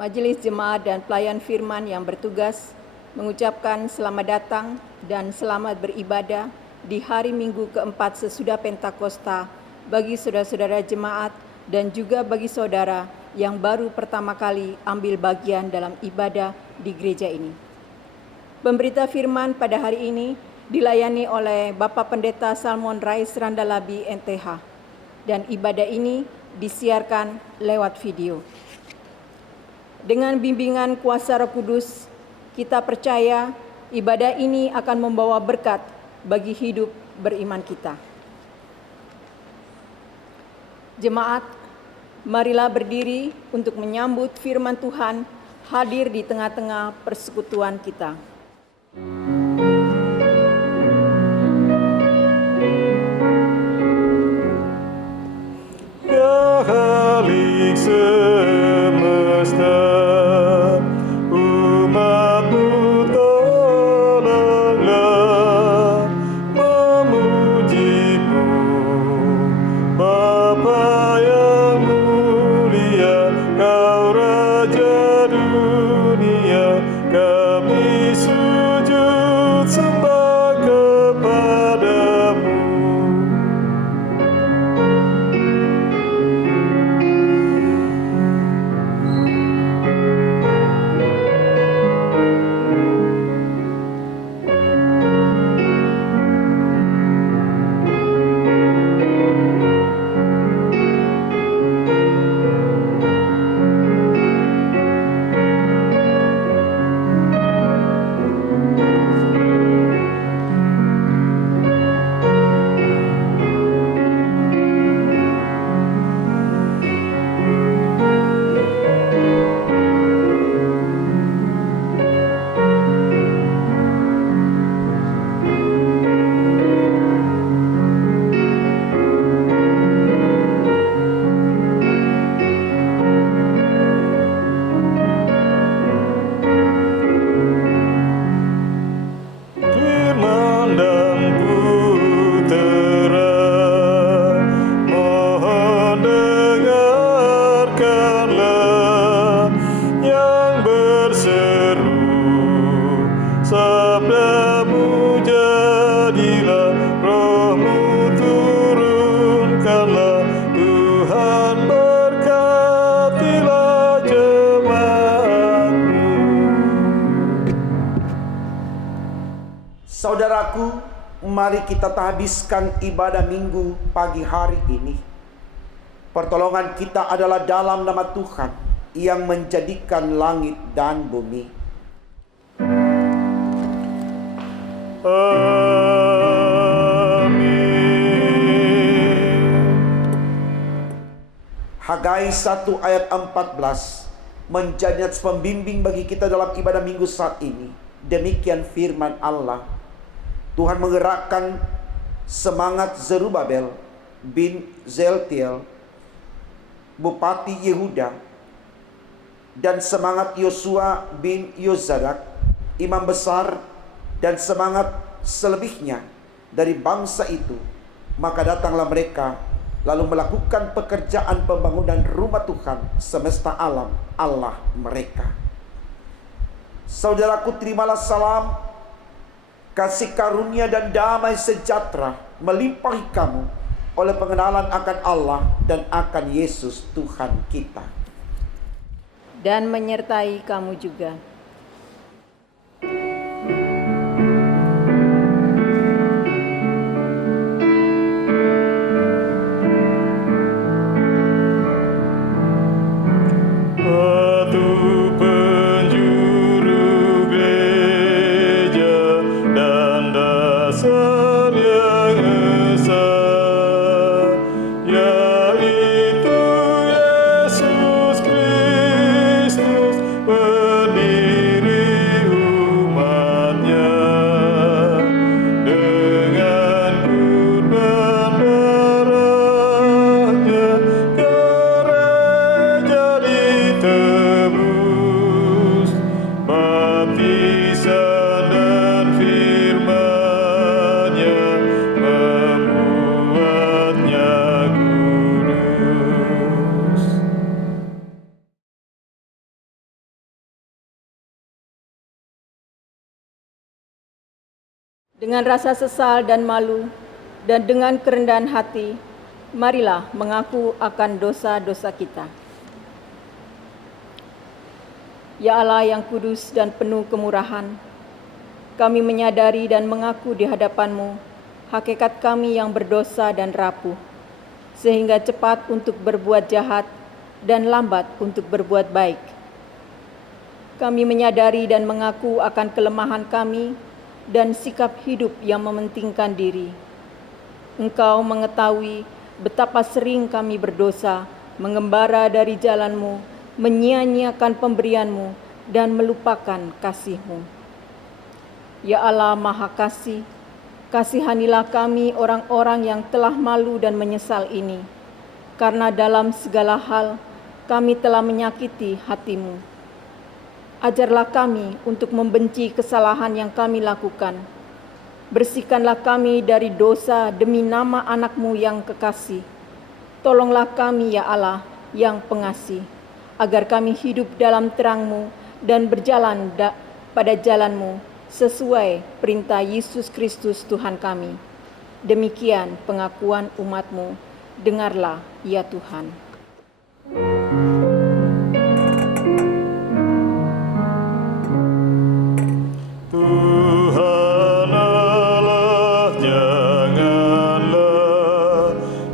Majelis Jemaat dan Pelayan Firman yang bertugas mengucapkan selamat datang dan selamat beribadah di hari Minggu keempat sesudah Pentakosta bagi saudara-saudara jemaat dan juga bagi saudara yang baru pertama kali ambil bagian dalam ibadah di gereja ini. Pemberita firman pada hari ini dilayani oleh Bapak Pendeta Salmon Rais Randalabi NTH dan ibadah ini disiarkan lewat video. Dengan bimbingan kuasa Roh Kudus, kita percaya ibadah ini akan membawa berkat bagi hidup beriman kita. Jemaat, marilah berdiri untuk menyambut firman Tuhan hadir di tengah-tengah persekutuan kita. Ya Khalik semesta, umat-Mu tolonglah memuji-Mu, Bapa yang mulia, Kau Raja dunia, kami sujud sembah kepada-Mu. Firman dan Putera, mohon dengarkanlah yang berseru, sabda-Mu jadilah, Roh-Mu turunkanlah, Tuhan berkatilah jemaat-Mu. Saudaraku, mari kita habiskan ibadah minggu pagi hari ini. Pertolongan kita adalah dalam nama Tuhan yang menjadikan langit dan bumi. Amin. Hagai 1 ayat 14 menjadi pembimbing bagi kita dalam ibadah minggu saat ini. Demikian firman Allah. Tuhan menggerakkan semangat Zerubabel bin Zeltiel, Bupati Yehuda, dan semangat Yosua bin Yozadak, imam besar, dan semangat selebihnya dari bangsa itu. Maka datanglah mereka lalu melakukan pekerjaan pembangunan rumah Tuhan semesta alam Allah mereka. Saudaraku, terimalah salam, kasih karunia dan damai sejahtera melimpahi kamu oleh pengenalan akan Allah dan akan Yesus Tuhan kita. Dan menyertai kamu juga. Batu penjuru gereja dan dasar yang esa, yaitu Yesus Kristus, pendiri Dengan rasa sesal dan malu, dan dengan kerendahan hati, marilah mengaku akan dosa-dosa kita. Ya Allah yang kudus dan penuh kemurahan, kami menyadari dan mengaku di hadapan-Mu hakikat kami yang berdosa dan rapuh, sehingga cepat untuk berbuat jahat dan lambat untuk berbuat baik. Kami menyadari dan mengaku akan kelemahan kami dan sikap hidup yang mementingkan diri. Engkau mengetahui betapa sering kami berdosa, mengembara dari jalan-Mu, menyia-nyiakan pemberian-Mu, dan melupakan kasih-Mu. Ya Allah Maha Kasih, kasihanilah kami orang-orang yang telah malu dan menyesal ini, karena dalam segala hal kami telah menyakiti hati-Mu. Ajarlah kami untuk membenci kesalahan yang kami lakukan. Bersihkanlah kami dari dosa demi nama anak-Mu yang kekasih. Tolonglah kami ya Allah yang pengasih, agar kami hidup dalam terang-Mu dan berjalan pada jalan-Mu sesuai perintah Yesus Kristus Tuhan kami. Demikian pengakuan umat-Mu. Dengarlah ya Tuhan. Tuhan Allah, janganlah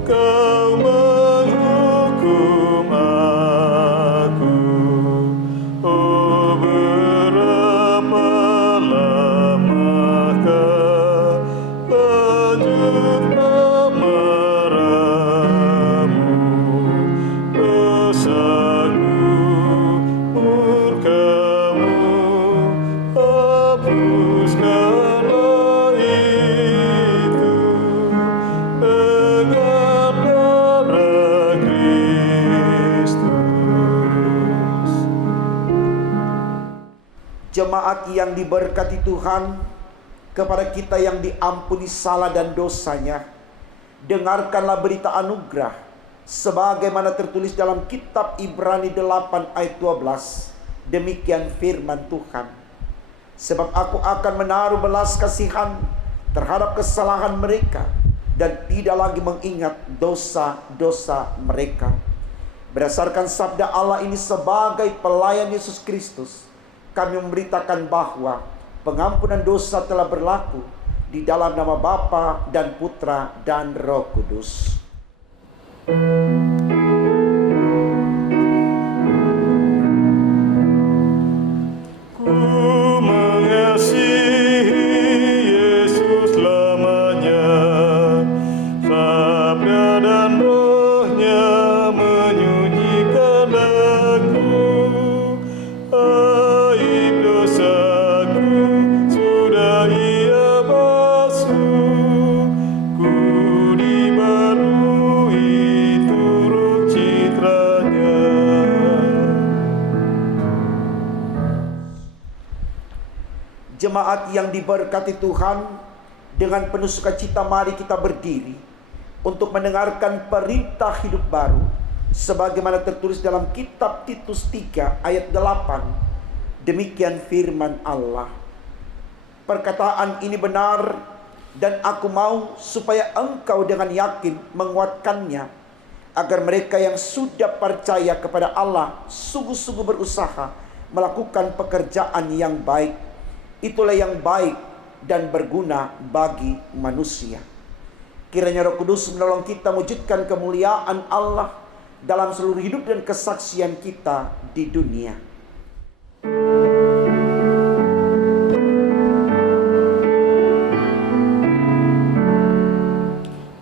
Kau menghukum aku. Oh, berapa lamakah lanjut amarahmu, dosaku, murka-Mu, hapuskanlah itu dengan darah Kristus. Jemaat yang diberkati Tuhan, kepada kita yang diampuni salah dan dosanya, dengarkanlah berita anugerah sebagaimana tertulis dalam kitab Ibrani 8 ayat 12. Demikian firman Tuhan. Sebab aku akan menaruh belas kasihan terhadap kesalahan mereka dan tidak lagi mengingat dosa-dosa mereka. Berdasarkan sabda Allah ini sebagai pelayan Yesus Kristus, kami memberitakan bahwa pengampunan dosa telah berlaku di dalam nama Bapa dan Putra dan Roh Kudus. Ku mengasihi Yesus lamanya, sabda dan rohnya menyucikan aku. Aib dosaku sudah Ia basuh, ku dibarui turut citranya. Jemaat yang diberkati Tuhan, dengan penuh sukacita mari kita berdiri untuk mendengarkan perintah hidup baru sebagaimana tertulis dalam kitab Titus 3 ayat 8. Demikian firman Allah. Perkataan ini benar dan aku mau supaya engkau dengan yakin menguatkannya, agar mereka yang sudah percaya kepada Allah sungguh-sungguh berusaha melakukan pekerjaan yang baik. Itulah yang baik dan berguna bagi manusia. Kiranya Roh Kudus menolong kita mewujudkan kemuliaan Allah dalam seluruh hidup dan kesaksian kita di dunia.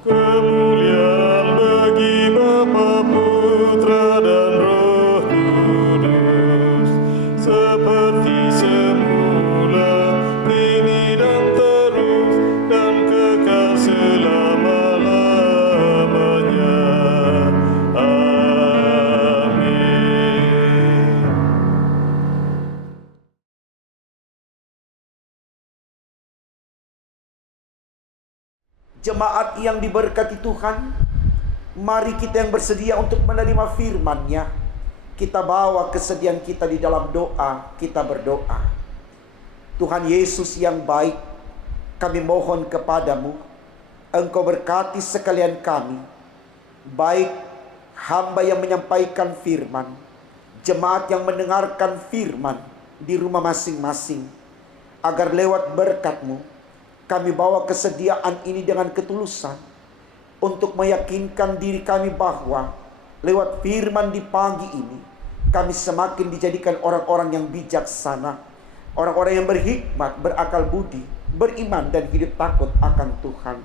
Kemuliaan bagi Bapa, Putra, dan Roh Kudus, seperti semula, kini dan terus, dan kekal selama-lamanya. Amin. Jemaat yang diberkati Tuhan, mari kita yang bersedia untuk menerima firman-Nya, kita bawa kesedihan kita di dalam doa, kita berdoa. Tuhan Yesus yang baik, kami mohon kepadamu, Engkau berkati sekalian kami, baik hamba yang menyampaikan firman, jemaat yang mendengarkan firman di rumah masing-masing, agar lewat berkat-Mu kami bawa kesediaan ini dengan ketulusan untuk meyakinkan diri kami bahwa lewat firman di pagi ini kami semakin dijadikan orang-orang yang bijaksana, orang-orang yang berhikmat, berakal budi, beriman dan hidup takut akan Tuhan.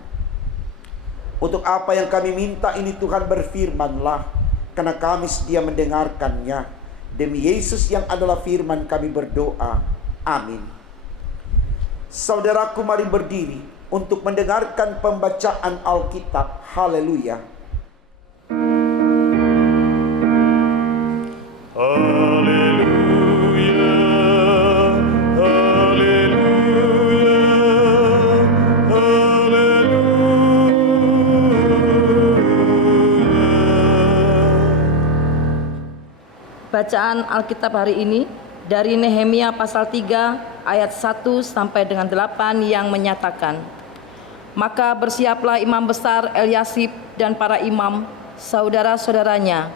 Untuk apa yang kami minta ini Tuhan, berfirmanlah, karena kami sedia mendengarkannya. Demi Yesus yang adalah firman kami berdoa. Amin. Saudaraku, mari berdiri untuk mendengarkan pembacaan Alkitab. Haleluya. Haleluya, haleluya, haleluya. Bacaan Alkitab hari ini dari Nehemia pasal 3 ayat 1 sampai dengan 8 yang menyatakan, maka bersiaplah imam besar Eliasib dan para imam, saudara-saudaranya,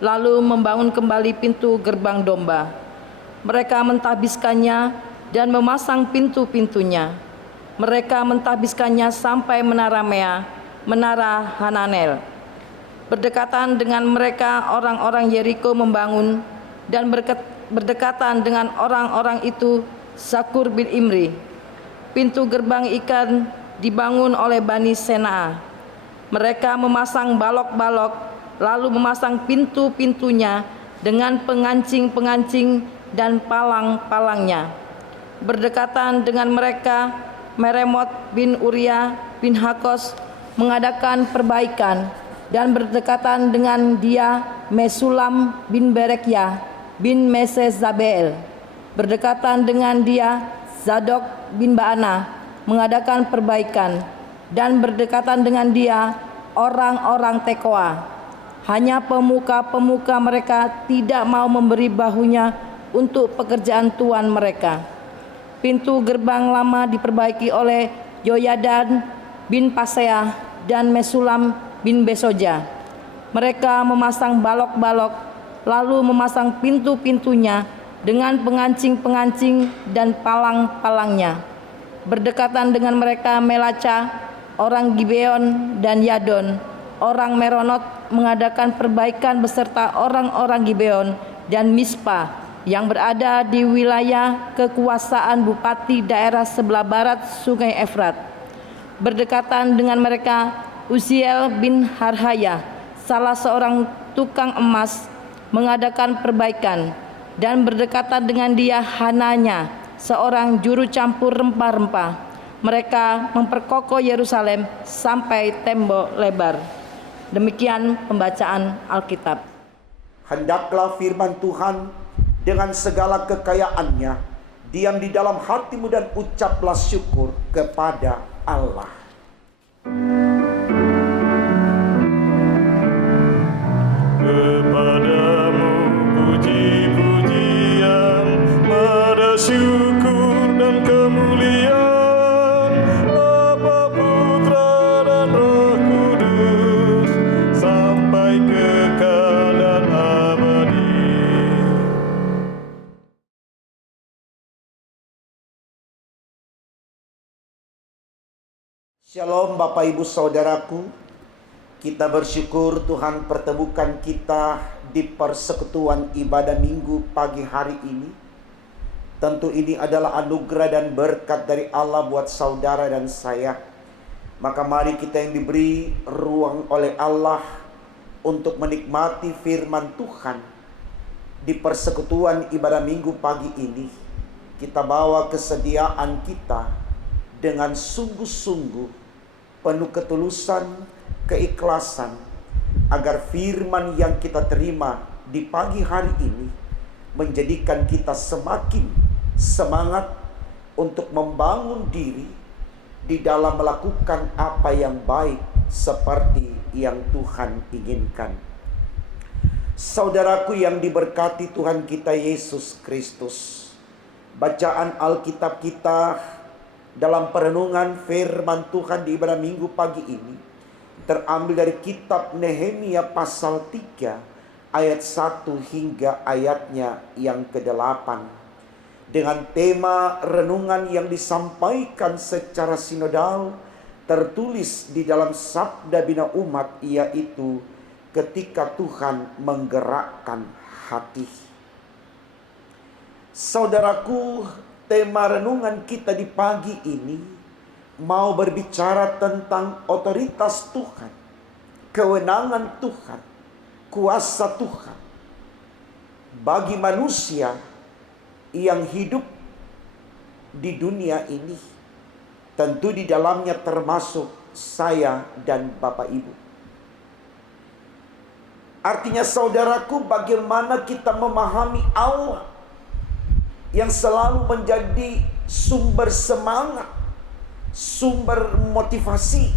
lalu membangun kembali pintu gerbang domba. Mereka mentahbiskannya dan memasang pintu-pintunya. Mereka mentahbiskannya sampai menara Mea, menara Hananel. Berdekatan dengan mereka orang-orang Yeriko membangun, dan berdekatan dengan orang-orang itu Zakur bin Imri. Pintu gerbang ikan dibangun oleh Bani Senaa. Mereka memasang balok-balok, lalu memasang pintu-pintunya dengan pengancing-pengancing dan palang-palangnya. Berdekatan dengan mereka Meremot bin Uria bin Hakos mengadakan perbaikan, dan berdekatan dengan dia Mesulam bin Berekyah bin Mesezabel. Berdekatan dengan dia Zadok bin Baana mengadakan perbaikan, dan berdekatan dengan dia orang-orang Tekoa. Hanya pemuka-pemuka mereka tidak mau memberi bahunya untuk pekerjaan tuan mereka. Pintu gerbang lama diperbaiki oleh Yoyadan bin Paseah dan Mesulam bin Besoja. Mereka memasang balok-balok, lalu memasang pintu-pintunya dengan pengancing-pengancing dan palang-palangnya. Berdekatan dengan mereka Melaca, orang Gibeon, dan Yadon, orang Meronot mengadakan perbaikan beserta orang-orang Gibeon dan Mispa yang berada di wilayah kekuasaan bupati daerah sebelah barat Sungai Efrat. Berdekatan dengan mereka Uziel bin Harhaya, salah seorang tukang emas, mengadakan perbaikan, dan berdekatan dengan dia Hananya, seorang juru campur rempah-rempah. Mereka memperkokoh Yerusalem sampai tembok lebar. Demikian pembacaan Alkitab. Hendaklah firman Tuhan dengan segala kekayaannya diam di dalam hatimu, dan ucaplah syukur kepada Allah. Kepadamu puji-pujian, pada syukur dan kemuliaan, Bapa, Putra, dan Roh Kudus, sampai kekal dan abadi. Shalom Bapak Ibu Saudaraku. Kita bersyukur Tuhan pertemukan kita di persekutuan ibadah minggu pagi hari ini. Tentu ini adalah anugerah dan berkat dari Allah buat saudara dan saya. Maka mari kita yang diberi ruang oleh Allah untuk menikmati firman Tuhan di persekutuan ibadah minggu pagi ini, kita bawa kesediaan kita dengan sungguh-sungguh, penuh ketulusan, keikhlasan, agar firman yang kita terima di pagi hari ini menjadikan kita semakin semangat untuk membangun diri di dalam melakukan apa yang baik seperti yang Tuhan inginkan. Saudaraku yang diberkati Tuhan kita Yesus Kristus, bacaan Alkitab kita dalam perenungan firman Tuhan di ibadah minggu pagi ini terambil dari kitab Nehemia pasal 3 ayat 1 hingga ayatnya yang ke-8, dengan tema renungan yang disampaikan secara sinodal tertulis di dalam Sabda Bina Umat, yaitu ketika Tuhan menggerakkan hati. Saudaraku, tema renungan kita di pagi ini mau berbicara tentang otoritas Tuhan, kewenangan Tuhan, kuasa Tuhan bagi manusia yang hidup di dunia ini. Tentu di dalamnya termasuk saya dan Bapak Ibu. Artinya saudaraku, bagaimana kita memahami Allah yang selalu menjadi sumber semangat, sumber motivasi,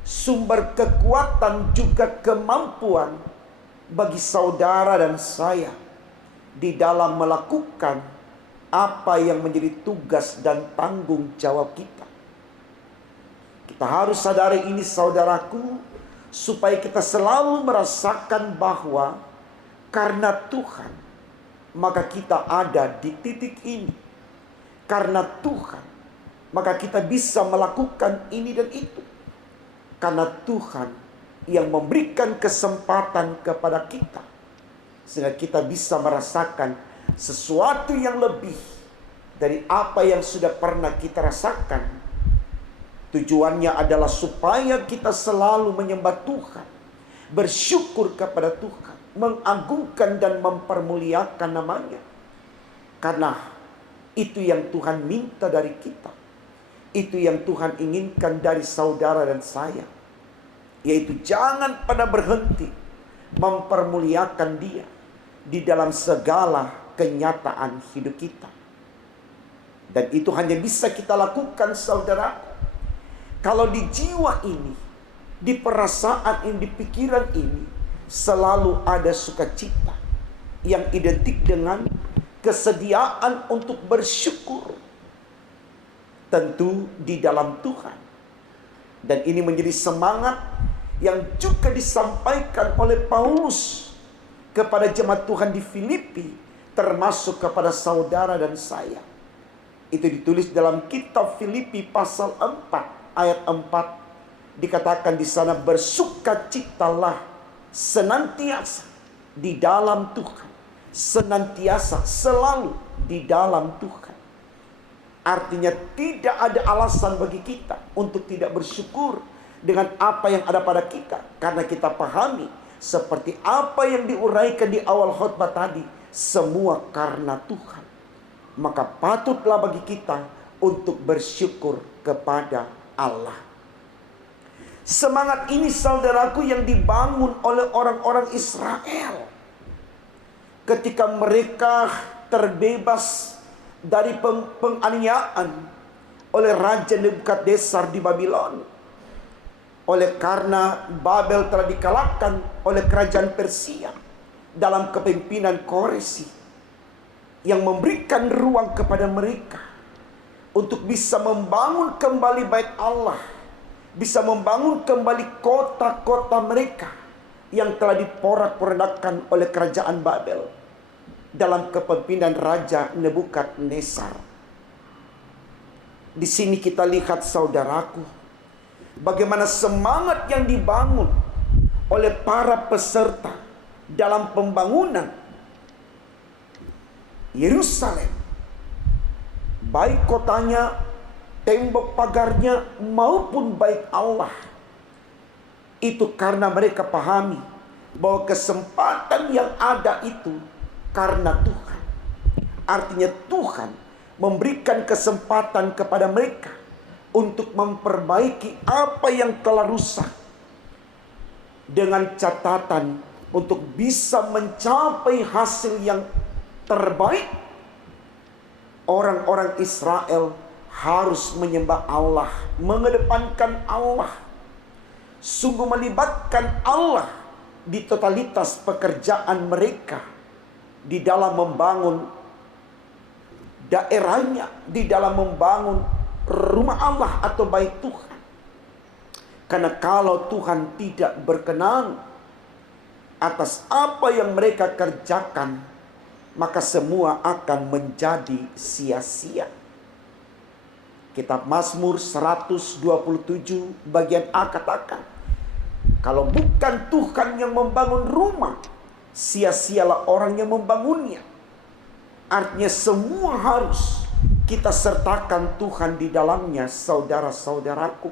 sumber kekuatan juga kemampuan bagi saudara dan saya di dalam melakukan apa yang menjadi tugas dan tanggung jawab kita. Kita harus sadari ini saudaraku, supaya kita selalu merasakan bahwa karena Tuhan maka kita ada di titik ini. Karena Tuhan maka kita bisa melakukan ini dan itu. Karena Tuhan yang memberikan kesempatan kepada kita, sehingga kita bisa merasakan sesuatu yang lebih dari apa yang sudah pernah kita rasakan. Tujuannya adalah supaya kita selalu menyembah Tuhan, bersyukur kepada Tuhan, mengagungkan dan mempermuliakan namanya. Karena itu yang Tuhan minta dari kita. Itu yang Tuhan inginkan dari saudara dan saya. Yaitu jangan pada berhenti mempermuliakan Dia di dalam segala kenyataan hidup kita. Dan itu hanya bisa kita lakukan saudara, kalau di jiwa ini, di perasaan ini, di pikiran ini selalu ada sukacita yang identik dengan kesediaan untuk bersyukur, tentu di dalam Tuhan. Dan ini menjadi semangat yang juga disampaikan oleh Paulus kepada jemaat Tuhan di Filipi, termasuk kepada saudara dan saya. Itu ditulis dalam kitab Filipi pasal 4 ayat 4, dikatakan di sana, bersukacitalah senantiasa di dalam Tuhan. Senantiasa, selalu di dalam Tuhan. Artinya tidak ada alasan bagi kita untuk tidak bersyukur dengan apa yang ada pada kita. Karena kita pahami seperti apa yang diuraikan di awal khotbah tadi, semua karena Tuhan. Maka patutlah bagi kita untuk bersyukur kepada Allah. Semangat ini saudaraku yang dibangun oleh orang-orang Israel ketika mereka terbebas dari penganiayaan oleh Raja Nebukadnezar di Babylon. Oleh karena Babel telah dikalahkan oleh kerajaan Persia dalam kepemimpinan Koresi, yang memberikan ruang kepada mereka untuk bisa membangun kembali bait Allah, bisa membangun kembali kota-kota mereka yang telah diporak-porandakan oleh kerajaan Babel dalam kepemimpinan Raja Nebukadnezar. Di sini kita lihat saudaraku, bagaimana semangat yang dibangun oleh para peserta dalam pembangunan Yerusalem, baik kotanya, tembok pagarnya, maupun bait Allah. Itu karena mereka pahami bahwa kesempatan yang ada itu karena Tuhan. Artinya Tuhan memberikan kesempatan kepada mereka untuk memperbaiki apa yang telah rusak, dengan catatan untuk bisa mencapai hasil yang terbaik. Orang-orang Israel harus menyembah Allah, mengedepankan Allah, sungguh melibatkan Allah di totalitas pekerjaan mereka, di dalam membangun daerahnya, di dalam membangun rumah Allah atau bait Tuhan. Karena kalau Tuhan tidak berkenan atas apa yang mereka kerjakan, maka semua akan menjadi sia-sia. Kitab Mazmur 127 bagian A katakan, kalau bukan Tuhan yang membangun rumah, sia-sialah orang yang membangunnya. Artinya semua harus kita sertakan Tuhan di dalamnya, saudara-saudaraku.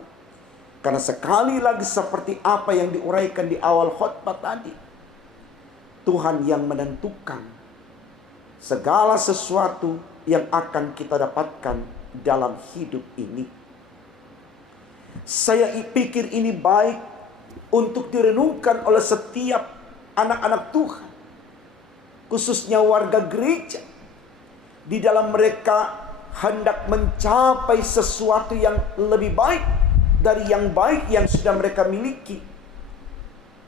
Karena sekali lagi seperti apa yang diuraikan di awal khotbah tadi, Tuhan yang menentukan segala sesuatu yang akan kita dapatkan dalam hidup ini. Saya pikir ini baik untuk direnungkan oleh setiap anak-anak Tuhan, khususnya warga gereja. Di dalam mereka hendak mencapai sesuatu yang lebih baik dari yang baik yang sudah mereka miliki,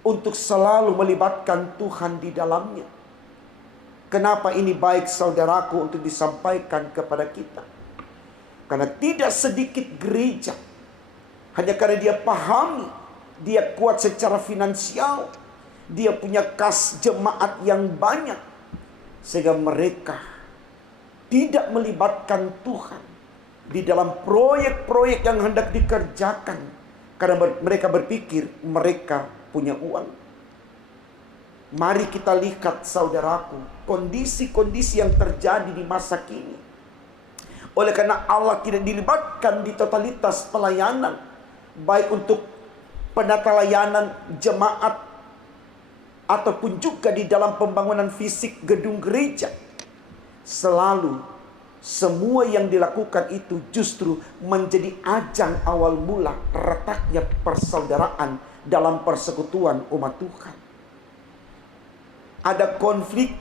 untuk selalu melibatkan Tuhan di dalamnya. Kenapa ini baik, saudaraku, untuk disampaikan kepada kita? Karena tidak sedikit gereja, hanya karena dia pahami, dia kuat secara finansial, dia punya kas jemaat yang banyak, sehingga mereka tidak melibatkan Tuhan di dalam proyek-proyek yang hendak dikerjakan, karena mereka berpikir mereka punya uang. Mari kita lihat, saudaraku, kondisi-kondisi yang terjadi di masa kini. Oleh karena Allah tidak dilibatkan di totalitas pelayanan, baik untuk penata layanan jemaat ataupun juga di dalam pembangunan fisik gedung gereja, selalu semua yang dilakukan itu justru menjadi ajang awal mula retaknya persaudaraan dalam persekutuan umat Tuhan. Ada konflik,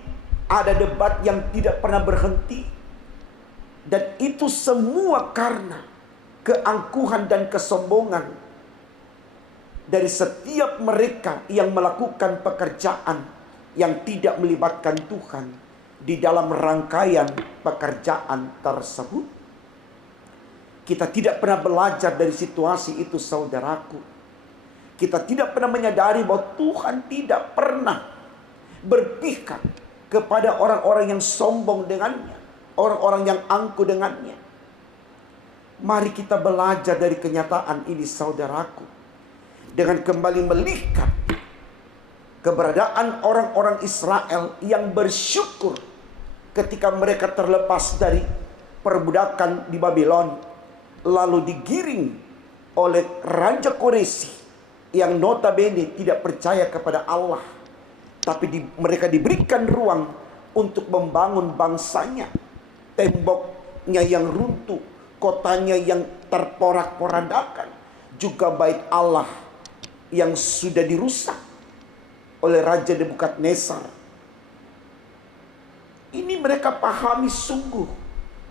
ada debat yang tidak pernah berhenti. Dan itu semua karena keangkuhan dan kesombongan dari setiap mereka yang melakukan pekerjaan yang tidak melibatkan Tuhan di dalam rangkaian pekerjaan tersebut. Kita tidak pernah belajar dari situasi itu, saudaraku. Kita tidak pernah menyadari bahwa Tuhan tidak pernah berpihak kepada orang-orang yang sombong dengannya, orang-orang yang angkuh dengannya. Mari kita belajar dari kenyataan ini, saudaraku, dengan kembali melihat keberadaan orang-orang Israel yang bersyukur ketika mereka terlepas dari perbudakan di Babylon, lalu digiring oleh Raja Koresi yang notabene tidak percaya kepada Allah, tapi mereka diberikan ruang untuk membangun bangsanya. Temboknya yang runtuh, kotanya yang terporak-porandakan, juga bait Allah yang sudah dirusak oleh Raja Nebukadnezar. Ini mereka pahami sungguh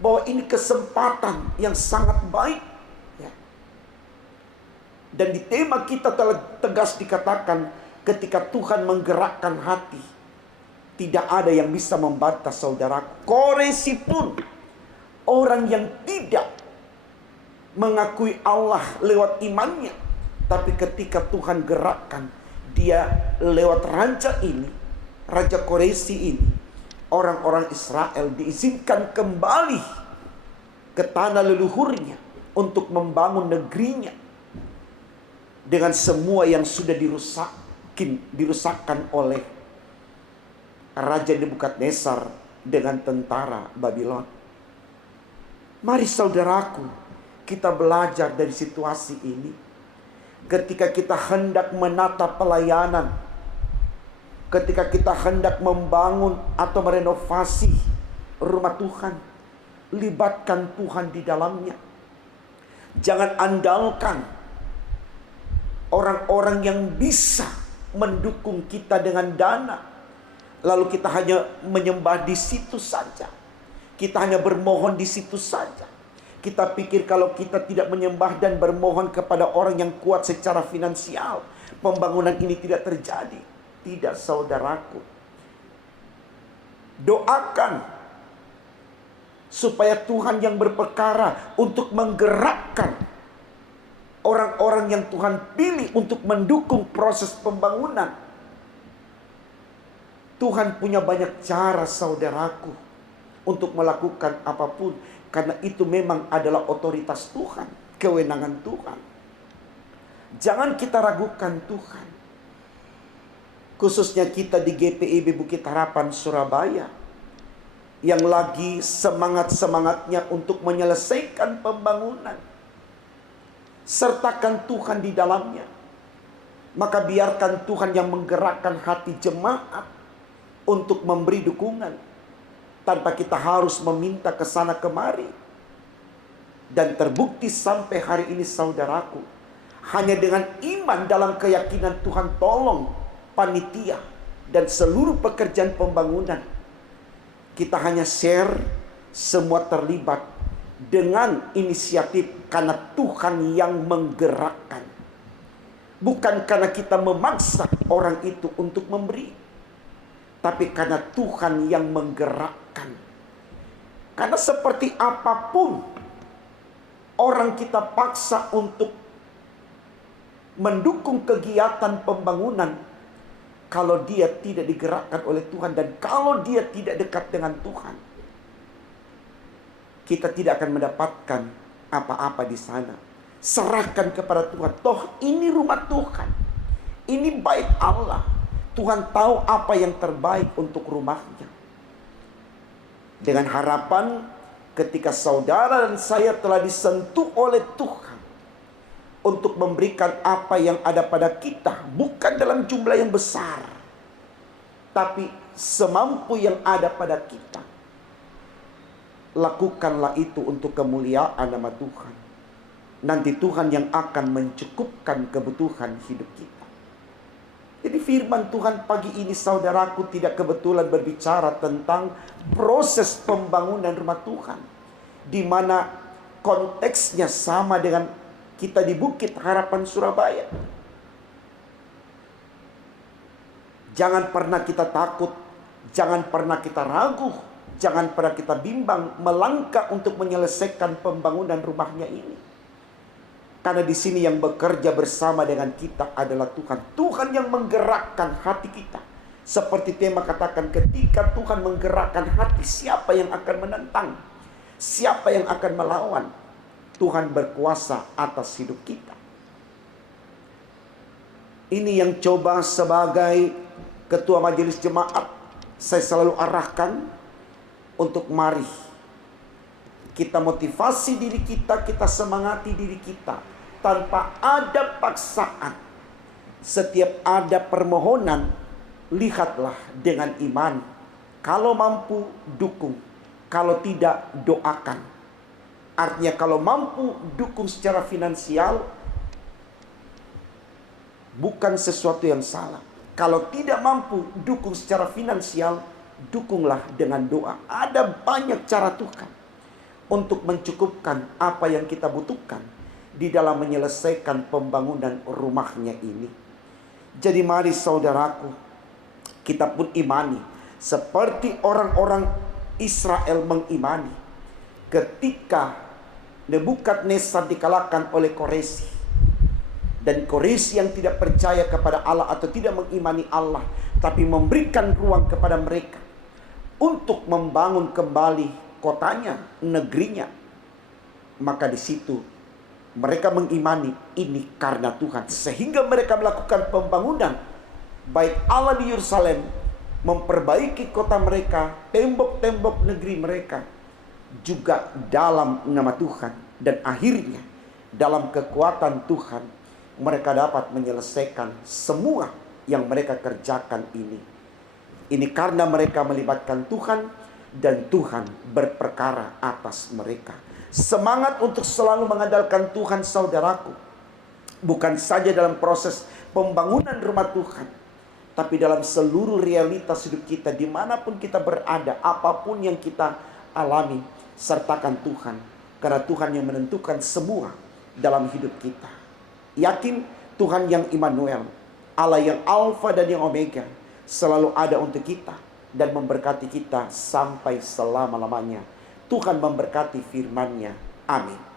bahwa ini kesempatan yang sangat baik, ya. Dan di tema kita telah tegas dikatakan, ketika Tuhan menggerakkan hati, tidak ada yang bisa membantah, saudara. Koresi pun orang yang tidak mengakui Allah lewat imannya, tapi ketika Tuhan gerakkan dia lewat raja ini, Raja Koresi ini, orang-orang Israel diizinkan kembali ke tanah leluhurnya untuk membangun negerinya dengan semua yang sudah dirusakkan oleh Raja Nebukadnezar dengan tentara Babylon. Mari saudaraku, kita belajar dari situasi ini. Ketika kita hendak menata pelayanan, ketika kita hendak membangun atau merenovasi rumah Tuhan, libatkan Tuhan di dalamnya. Jangan andalkan orang-orang yang bisa mendukung kita dengan dana, lalu kita hanya menyembah di situ saja. Kita hanya bermohon di situ saja. Kita pikir kalau kita tidak menyembah dan bermohon kepada orang yang kuat secara finansial, pembangunan ini tidak terjadi. Tidak, saudaraku. Doakan supaya Tuhan yang berperkara untuk menggerakkan orang-orang yang Tuhan pilih untuk mendukung proses pembangunan. Tuhan punya banyak cara, saudaraku, untuk melakukan apapun, karena itu memang adalah otoritas Tuhan, kewenangan Tuhan. Jangan kita ragukan Tuhan. Khususnya kita di GPIB Bukit Harapan Surabaya, yang lagi semangat-semangatnya untuk menyelesaikan pembangunan. Sertakan Tuhan di dalamnya. Maka biarkan Tuhan yang menggerakkan hati jemaat untuk memberi dukungan, tanpa kita harus meminta ke sana kemari. Dan terbukti sampai hari ini, saudaraku, hanya dengan iman dalam keyakinan Tuhan tolong panitia dan seluruh pekerjaan pembangunan, kita hanya share, semua terlibat dengan inisiatif karena Tuhan yang menggerakkan. Bukan karena kita memaksa orang itu untuk memberi, tapi karena Tuhan yang menggerakkan. Karena seperti apapun orang kita paksa untuk mendukung kegiatan pembangunan, kalau dia tidak digerakkan oleh Tuhan dan kalau dia tidak dekat dengan Tuhan, kita tidak akan mendapatkan apa-apa di sana. Serahkan kepada Tuhan. Toh ini rumah Tuhan. Ini bait Allah. Tuhan tahu apa yang terbaik untuk rumahnya. Dengan harapan ketika saudara dan saya telah disentuh oleh Tuhan untuk memberikan apa yang ada pada kita, bukan dalam jumlah yang besar, tapi semampu yang ada pada kita. Lakukanlah itu untuk kemuliaan nama Tuhan. Nanti Tuhan yang akan mencukupkan kebutuhan hidup kita. Jadi firman Tuhan pagi ini, saudaraku, tidak kebetulan berbicara tentang proses pembangunan rumah Tuhan, di mana konteksnya sama dengan kita di Bukit Harapan Surabaya. Jangan pernah kita takut, jangan pernah kita ragu, jangan pernah kita bimbang melangkah untuk menyelesaikan pembangunan rumahnya ini. Karena di sini yang bekerja bersama dengan kita adalah Tuhan. Tuhan yang menggerakkan hati kita. Seperti tema katakan, ketika Tuhan menggerakkan hati, siapa yang akan menentang? Siapa yang akan melawan? Tuhan berkuasa atas hidup kita. Ini yang coba sebagai ketua majelis jemaat saya selalu arahkan untuk mari kita motivasi diri kita, kita semangati diri kita tanpa ada paksaan. Setiap ada permohonan, lihatlah dengan iman. Kalau mampu, dukung. Kalau tidak, doakan. Artinya kalau mampu, dukung secara finansial, bukan sesuatu yang salah. Kalau tidak mampu, dukung secara finansial, dukunglah dengan doa. Ada banyak cara Tuhan untuk mencukupkan apa yang kita butuhkan di dalam menyelesaikan pembangunan rumahnya ini. Jadi mari saudaraku, kita pun imani seperti orang-orang Israel mengimani ketika Nebukadnezar dikalahkan oleh Koresi. Dan Koresi yang tidak percaya kepada Allah atau tidak mengimani Allah, tapi memberikan ruang kepada mereka untuk membangun kembali kotanya, negerinya. Maka di situ mereka mengimani ini karena Tuhan, sehingga mereka melakukan pembangunan bait Allah di Yerusalem, memperbaiki kota mereka, tembok-tembok negeri mereka, juga dalam nama Tuhan. Dan akhirnya dalam kekuatan Tuhan mereka dapat menyelesaikan semua yang mereka kerjakan ini. Ini karena mereka melibatkan Tuhan dan Tuhan berperkara atas mereka. Semangat untuk selalu mengandalkan Tuhan, saudaraku, bukan saja dalam proses pembangunan rumah Tuhan, tapi dalam seluruh realitas hidup kita, dimanapun kita berada, apapun yang kita alami, sertakan Tuhan. Karena Tuhan yang menentukan semua dalam hidup kita. Yakin Tuhan yang Immanuel, Allah yang Alfa dan yang Omega, selalu ada untuk kita dan memberkati kita sampai selama-lamanya. Tuhan memberkati firman-Nya. Amin.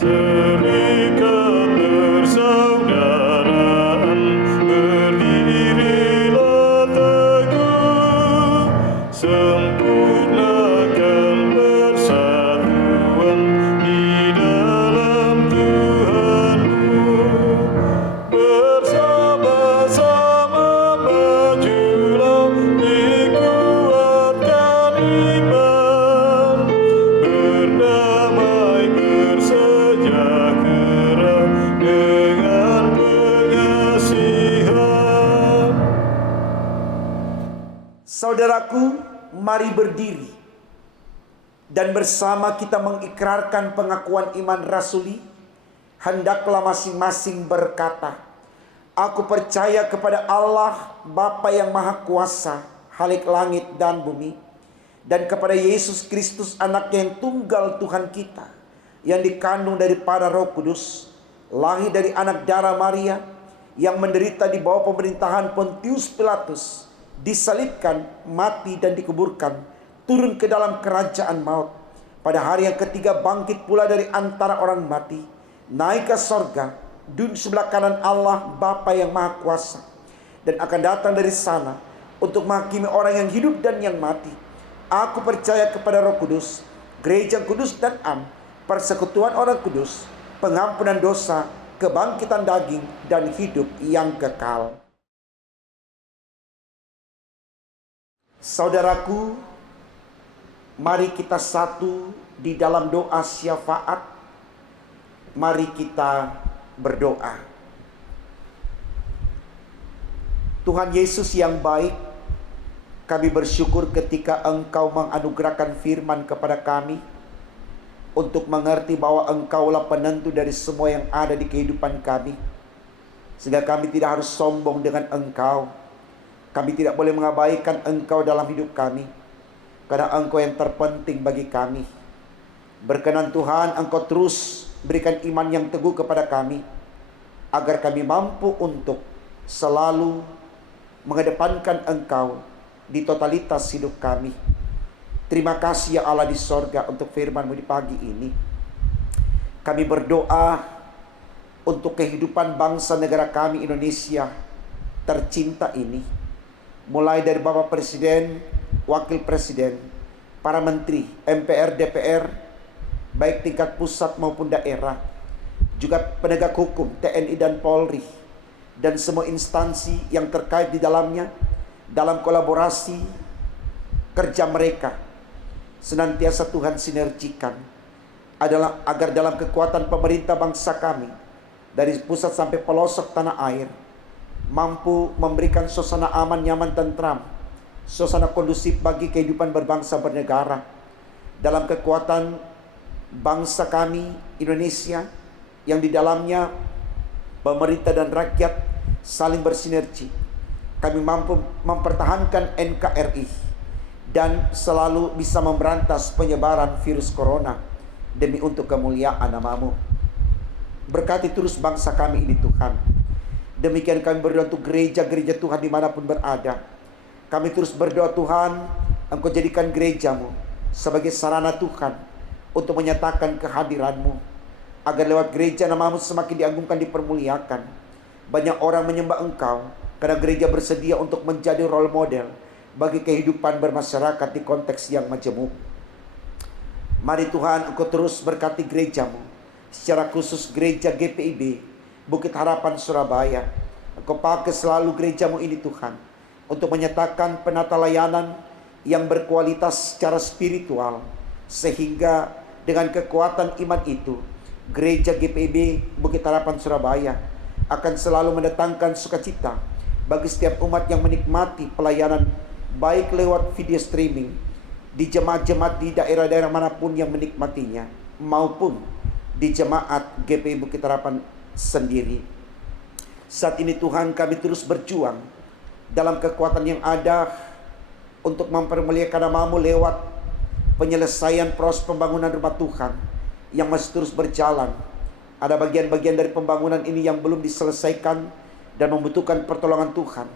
Serikat persaudaraan, berdirilah teguh, sempurnakan persatuan di dalam Tuhanmu. Bersama-sama majulah, dikuatkan iman, berdamai bersejahtera dengan pengasihan. Saudaraku, mari berdiri dan bersama kita mengikrarkan pengakuan iman rasuli. Hendaklah masing-masing berkata, "Aku percaya kepada Allah, Bapa yang Maha Kuasa, Khalik langit dan bumi, dan kepada Yesus Kristus, Anaknya yang tunggal Tuhan kita, yang dikandung daripada Roh Kudus, lahir dari anak darah Maria, yang menderita di bawah pemerintahan Pontius Pilatus, disalibkan, mati dan dikuburkan, turun ke dalam kerajaan maut, pada hari yang ketiga bangkit pula dari antara orang mati, naik ke sorga, duduk sebelah kanan Allah Bapa yang Maha Kuasa, dan akan datang dari sana untuk menghakimi orang yang hidup dan yang mati. Aku percaya kepada Roh Kudus, gereja kudus dan am, persekutuan orang kudus, pengampunan dosa, kebangkitan daging, dan hidup yang kekal." Saudaraku, mari kita satu di dalam doa syafaat. Mari kita berdoa. Tuhan Yesus yang baik, kami bersyukur ketika Engkau menganugerahkan firman kepada kami untuk mengerti bahwa Engkaulah penentu dari semua yang ada di kehidupan kami, sehingga kami tidak harus sombong dengan Engkau. Kami tidak boleh mengabaikan Engkau dalam hidup kami, karena Engkau yang terpenting bagi kami. Berkenan Tuhan, Engkau terus berikan iman yang teguh kepada kami, agar kami mampu untuk selalu mengedepankan Engkau di totalitas hidup kami. Terima kasih ya Allah di sorga untuk firman-Mu di pagi ini. Kami berdoa untuk kehidupan bangsa negara kami Indonesia tercinta ini. Mulai dari Bapak Presiden, Wakil Presiden, para Menteri, MPR, DPR, baik tingkat pusat maupun daerah, juga penegak hukum, TNI dan Polri, dan semua instansi yang terkait di dalamnya, dalam kolaborasi kerja mereka, senantiasa Tuhan sinergikan, adalah agar dalam kekuatan pemerintah bangsa kami, dari pusat sampai pelosok tanah air, mampu memberikan suasana aman, nyaman, tentram, suasana kondusif bagi kehidupan berbangsa bernegara. Dalam kekuatan bangsa kami Indonesia, yang di dalamnya pemerintah dan rakyat saling bersinergi, kami mampu mempertahankan NKRI dan selalu bisa memberantas penyebaran virus corona demi untuk kemuliaan nama-Mu. Berkati terus bangsa kami ini Tuhan. Demikian kami berdoa untuk gereja-gereja Tuhan dimanapun berada. Kami terus berdoa Tuhan, Engkau jadikan gereja-Mu sebagai sarana Tuhan untuk menyatakan kehadiran-Mu, agar lewat gereja nama-Mu semakin diagungkan, dipermuliakan. Banyak orang menyembah Engkau karena gereja bersedia untuk menjadi role model bagi kehidupan bermasyarakat di konteks yang majemuk. Mari Tuhan, Engkau terus berkati gereja-Mu, secara khusus gereja GPIB Bukit Harapan Surabaya. Engkau pakai selalu gereja-Mu ini Tuhan, untuk menyatakan penata layanan yang berkualitas secara spiritual, sehingga dengan kekuatan iman itu Gereja GPIB Bukit Harapan Surabaya akan selalu mendatangkan sukacita bagi setiap umat yang menikmati pelayanan baik lewat video streaming di jemaat-jemaat di daerah-daerah manapun yang menikmatinya maupun di jemaat GPI Bukit Harapan sendiri. Saat ini Tuhan, kami terus berjuang dalam kekuatan yang ada untuk mempermuliakan nama-Mu lewat penyelesaian proses pembangunan rumah Tuhan yang masih terus berjalan. Ada bagian-bagian dari pembangunan ini yang belum diselesaikan dan membutuhkan pertolongan Tuhan.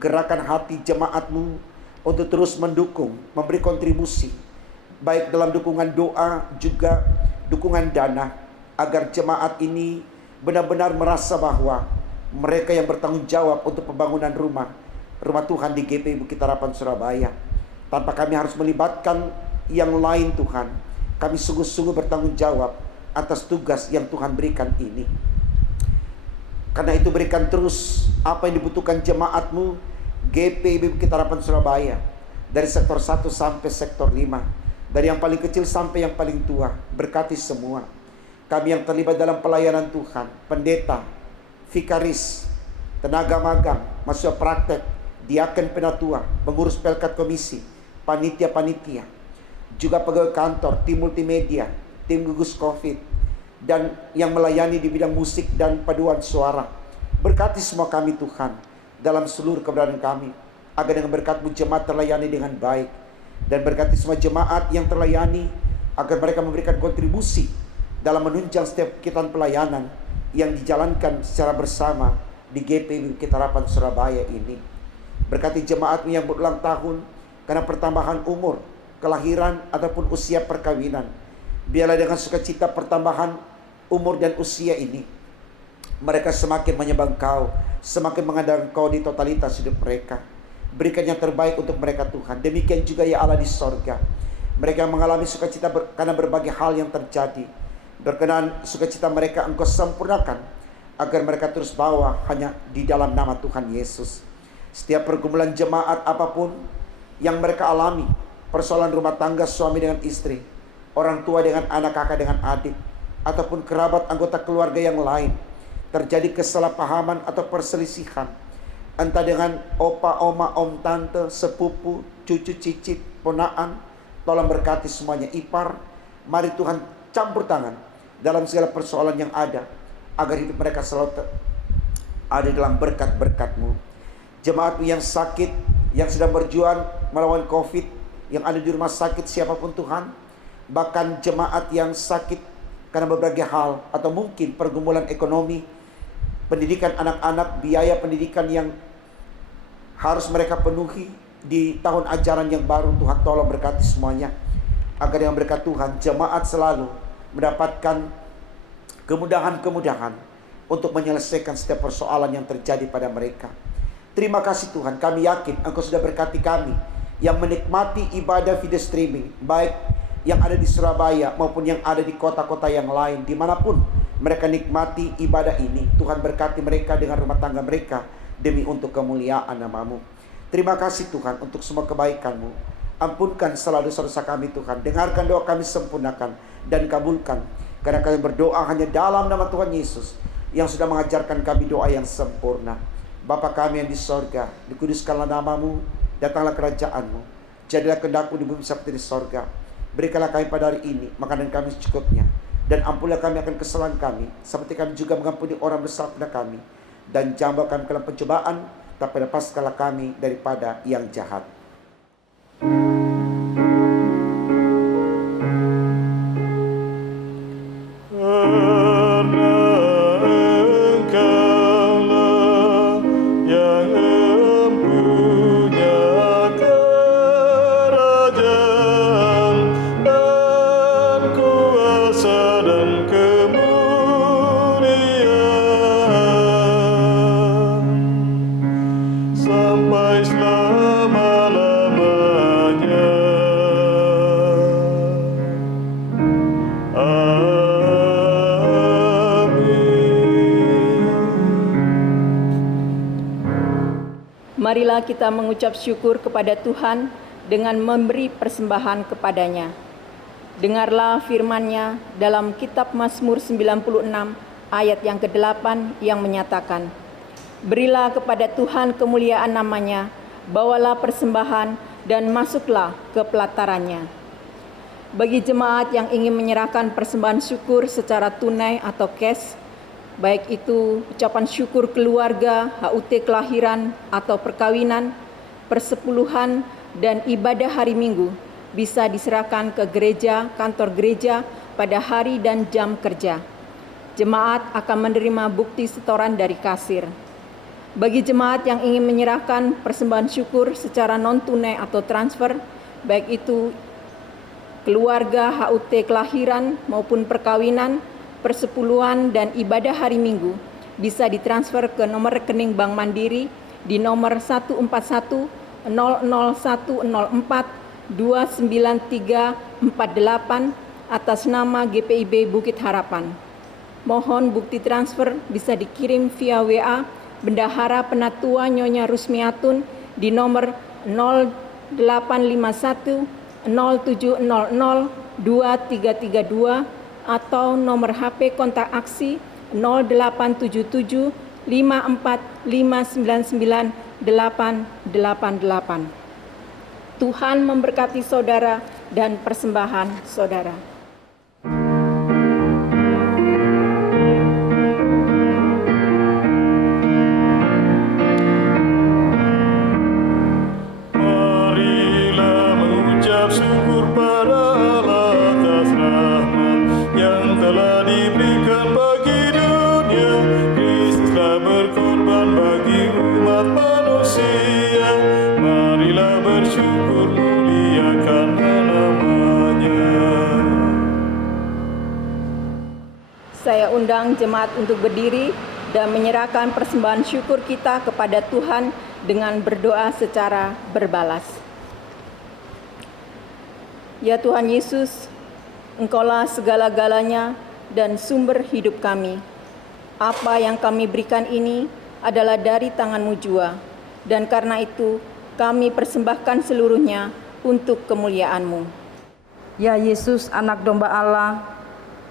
Gerakan hati jemaat-Mu untuk terus mendukung, memberi kontribusi, baik dalam dukungan doa juga dukungan dana, agar jemaat ini benar-benar merasa bahwa mereka yang bertanggung jawab untuk pembangunan rumah Tuhan di GPI Bukit Harapan Surabaya. Tanpa kami harus melibatkan yang lain Tuhan, kami sungguh-sungguh bertanggung jawab atas tugas yang Tuhan berikan ini. Karena itu berikan terus apa yang dibutuhkan jemaat-Mu GPI Bukit Harapan Surabaya, dari sektor 1 sampai sektor 5, dari yang paling kecil sampai yang paling tua. Berkati semua kami yang terlibat dalam pelayanan Tuhan, pendeta, vikaris, tenaga magang, mahasiswa praktek, diaken penatua, pengurus pelkat komisi, panitia-panitia, juga pegawai kantor, tim multimedia, tim gugus COVID, dan yang melayani di bidang musik dan paduan suara. Berkati semua kami Tuhan dalam seluruh keberadaan kami, agar dengan berkat-Mu jemaat terlayani dengan baik. Dan berkati semua jemaat yang terlayani, agar mereka memberikan kontribusi dalam menunjang setiap kegiatan pelayanan yang dijalankan secara bersama di GPI Bukit Harapan Surabaya ini. Berkati jemaat-Mu yang berulang tahun karena pertambahan umur, kelahiran ataupun usia perkawinan. Biarlah dengan sukacita pertambahan umur dan usia ini, mereka semakin menyembah Engkau, semakin mengandalkan Engkau di totalitas hidup mereka. Berikan yang terbaik untuk mereka Tuhan. Demikian juga ya Allah di sorga, mereka yang mengalami sukacita karena berbagai hal yang terjadi. Berkenaan sukacita mereka Engkau sempurnakan, agar mereka terus bawa hanya di dalam nama Tuhan Yesus. Setiap pergumulan jemaat apapun yang mereka alami, persoalan rumah tangga suami dengan istri, orang tua dengan anak, kakak dengan adik, ataupun kerabat anggota keluarga yang lain, terjadi kesalahpahaman atau perselisihan, entah dengan opa, oma, om, tante, sepupu, cucu, cicit, ponaan, tolong berkati semuanya. Ipar, mari Tuhan campur tangan dalam segala persoalan yang ada, agar hidup mereka selalu ada dalam berkat-berkat-Mu. Jemaat-Mu yang sakit, yang sedang berjuang melawan COVID, yang ada di rumah sakit siapapun Tuhan, bahkan jemaat yang sakit karena berbagai hal, atau mungkin pergumulan ekonomi, pendidikan anak-anak, biaya pendidikan yang harus mereka penuhi di tahun ajaran yang baru. Tuhan tolong berkati semuanya, agar yang berkat Tuhan, jemaat selalu mendapatkan kemudahan-kemudahan untuk menyelesaikan setiap persoalan yang terjadi pada mereka. Terima kasih Tuhan, kami yakin Engkau sudah berkati kami yang menikmati ibadah video streaming, baik yang ada di Surabaya maupun yang ada di kota-kota yang lain, dimanapun mereka nikmati ibadah ini. Tuhan berkati mereka dengan rumah tangga mereka, demi untuk kemuliaan nama-Mu. Terima kasih Tuhan untuk semua kebaikan-Mu. Ampunkan selalu dosa-dosa kami Tuhan. Dengarkan doa kami, sempurnakan dan kabulkan, karena kami berdoa hanya dalam nama Tuhan Yesus yang sudah mengajarkan kami doa yang sempurna. Bapa kami yang di sorga, dikuduskanlah nama-Mu, datanglah kerajaan-Mu, jadilah kehendak-Mu di bumi seperti di sorga. Berikanlah kami pada hari ini makanan kami secukupnya, dan ampunilah kami akan kesalahan kami, seperti kami juga mengampuni orang bersalah pada kami. Dan jangan bawa kami ke dalam pencobaan, tapi lepaskanlah kami daripada yang jahat. Sampai selama-lamanya. Marilah kita mengucap syukur kepada Tuhan dengan memberi persembahan kepadanya. Dengarlah firman-Nya dalam kitab Mazmur 96 ayat yang ke-8 yang menyatakan, "Berilah kepada Tuhan kemuliaan nama-Nya, bawalah persembahan dan masuklah ke pelatarannya." Bagi jemaat yang ingin menyerahkan persembahan syukur secara tunai atau cash, baik itu ucapan syukur keluarga, HUT kelahiran atau perkawinan, persepuluhan, dan ibadah hari Minggu, bisa diserahkan ke gereja, kantor gereja pada hari dan jam kerja. Jemaat akan menerima bukti setoran dari kasir. Bagi jemaat yang ingin menyerahkan persembahan syukur secara non-tunai atau transfer, baik itu keluarga, HUT kelahiran maupun perkawinan, persepuluhan, dan ibadah hari Minggu, bisa ditransfer ke nomor rekening Bank Mandiri di nomor 141 00104 29348 atas nama GPIB Bukit Harapan. Mohon bukti transfer bisa dikirim via WA Bendahara Penatua Nyonya Rusmiatun di nomor 0851 0700 2332 atau nomor HP kontak aksi 0877 54 599 888. Tuhan memberkati saudara dan persembahan saudara. Marilah mengucap syukur pada Allah atas rahmat yang telah diberikan bagi dunia. Kristuslah berkorban bagi umat manusia. Marilah bersyukur, muliakan nama-Nya. Saya undang jemaat untuk berdiri dan menyerahkan persembahan syukur kita kepada Tuhan dengan berdoa secara berbalas. Ya Tuhan Yesus, Engkaulah segala-galanya dan sumber hidup kami. Apa yang kami berikan ini adalah dari tangan-Mu jua, dan karena itu kami persembahkan seluruhnya untuk kemuliaan-Mu. Ya Yesus, Anak Domba Allah,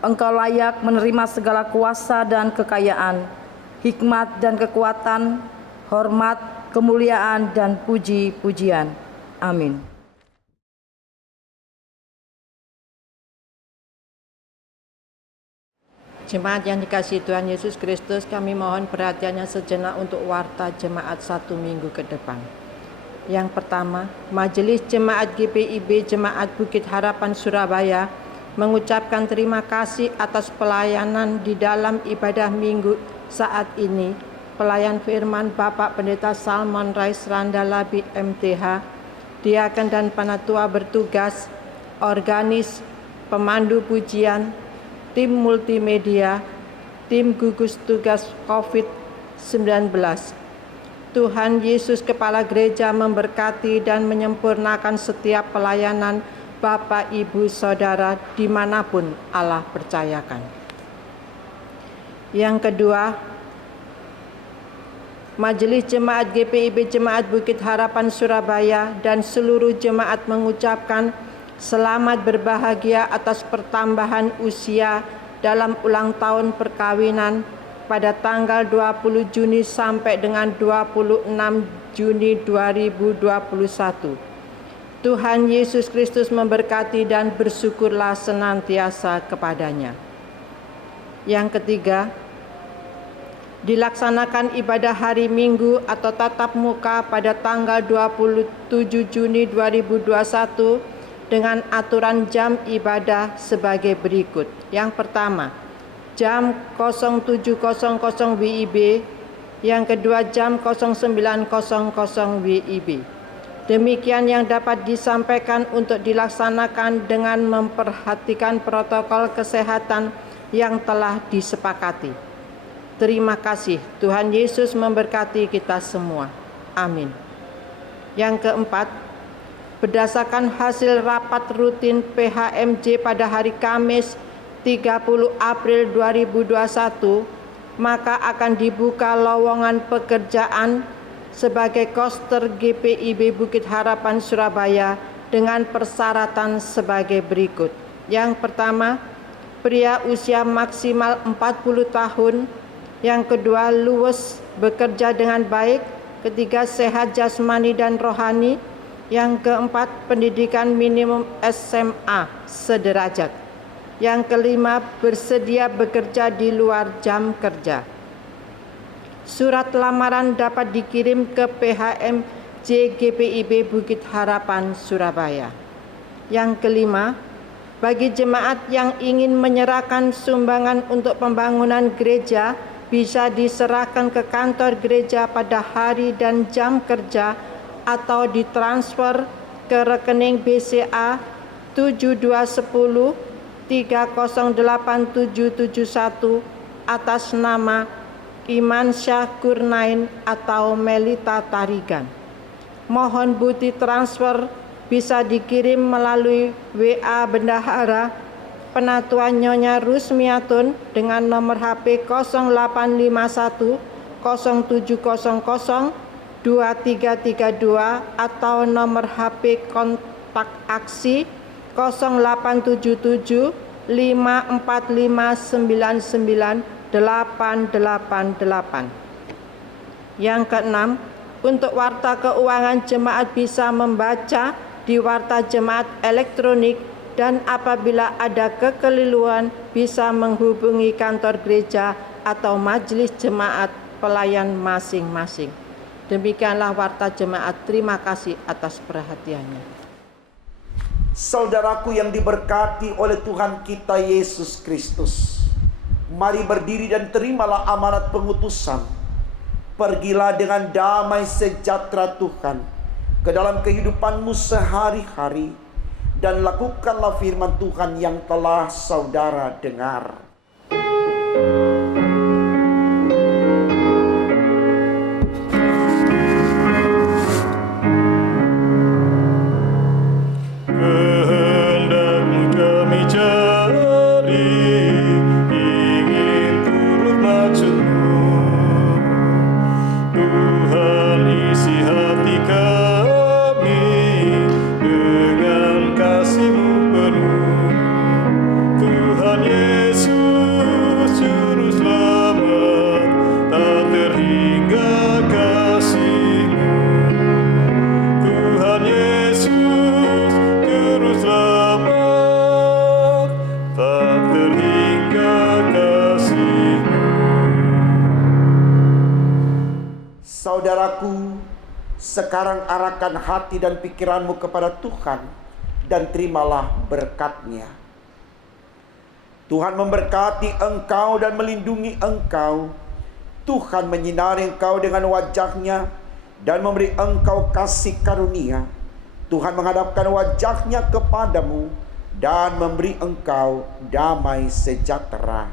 Engkau layak menerima segala kuasa dan kekayaan, hikmat dan kekuatan, hormat, kemuliaan, dan puji-pujian. Amin. Jemaat yang dikasihi Tuhan Yesus Kristus, kami mohon perhatiannya sejenak untuk warta jemaat 1 minggu ke depan. Yang pertama, Majelis Jemaat GPIB Jemaat Bukit Harapan Surabaya mengucapkan terima kasih atas pelayanan di dalam ibadah minggu saat ini. Pelayan firman Bapak Pendeta Salmon Rais Randalabi MTH, diaken dan panatua bertugas, organis, pemandu pujian, tim multimedia, tim gugus tugas COVID-19. Tuhan Yesus Kepala Gereja memberkati dan menyempurnakan setiap pelayanan Bapak, Ibu, Saudara dimanapun Allah percayakan. Yang kedua, Majelis Jemaat GPIB Jemaat Bukit Harapan Surabaya dan seluruh jemaat mengucapkan selamat berbahagia atas pertambahan usia dalam ulang tahun perkawinan pada tanggal 20 Juni sampai dengan 26 Juni 2021. Tuhan Yesus Kristus memberkati dan bersyukurlah senantiasa kepadanya. Yang ketiga, dilaksanakan ibadah hari Minggu atau tatap muka pada tanggal 27 Juni 2021 dengan aturan jam ibadah sebagai berikut. Yang pertama, jam 07.00 WIB, yang kedua jam 09.00 WIB. Demikian yang dapat disampaikan untuk dilaksanakan dengan memperhatikan protokol kesehatan yang telah disepakati. Terima kasih. Tuhan Yesus memberkati kita semua. Amin. Yang keempat, berdasarkan hasil rapat rutin PHMJ pada hari Kamis 30 April 2021, maka akan dibuka lowongan pekerjaan sebagai koster GPIB Bukit Harapan Surabaya dengan persyaratan sebagai berikut. Yang pertama, pria usia maksimal 40 tahun. Yang kedua, luwes bekerja dengan baik. Ketiga, sehat jasmani dan rohani. Yang keempat, pendidikan minimum SMA sederajat. Yang kelima, bersedia bekerja di luar jam kerja. Surat lamaran dapat dikirim ke PHM JGPIB Bukit Harapan, Surabaya. Yang kelima, bagi jemaat yang ingin menyerahkan sumbangan untuk pembangunan gereja, bisa diserahkan ke kantor gereja pada hari dan jam kerja atau ditransfer ke rekening BCA 7210 308771 atas nama Iman Syah Kurnain atau Melita Tarigan. Mohon bukti transfer bisa dikirim melalui WA Bendahara Penatua Nyonya Rusmiatun dengan nomor HP 0851 0700 2332 atau nomor HP kontak aksi 0877 545 888. Yang keenam, untuk warta keuangan jemaat bisa membaca di warta jemaat elektronik, dan apabila ada kekeliruan bisa menghubungi kantor gereja atau majelis jemaat pelayan masing-masing. Demikianlah warta jemaat. Terima kasih atas perhatiannya. Saudaraku yang diberkati oleh Tuhan kita Yesus Kristus, mari berdiri dan terimalah amanat pengutusan. Pergilah dengan damai sejahtera Tuhan ke dalam kehidupanmu sehari-hari, dan lakukanlah firman Tuhan yang telah saudara dengar. Kehendak-Mu kami cari, ingin turut maksud-Mu. Tuhan, isi hati kami dengan kasih-Mu penuh. Tuhan Yesus Juru Selamat, tak terhingga kasih-Mu. Tuhan Yesus Juru Selamat, tak terhingga kasih-Mu. Saudaraku, sekarang arahkan hati dan pikiranmu kepada Tuhan dan terimalah berkat-Nya. Tuhan memberkati engkau dan melindungi engkau. Tuhan menyinari engkau dengan wajah-Nya dan memberi engkau kasih karunia. Tuhan menghadapkan wajah-Nya kepadamu dan memberi engkau damai sejahtera.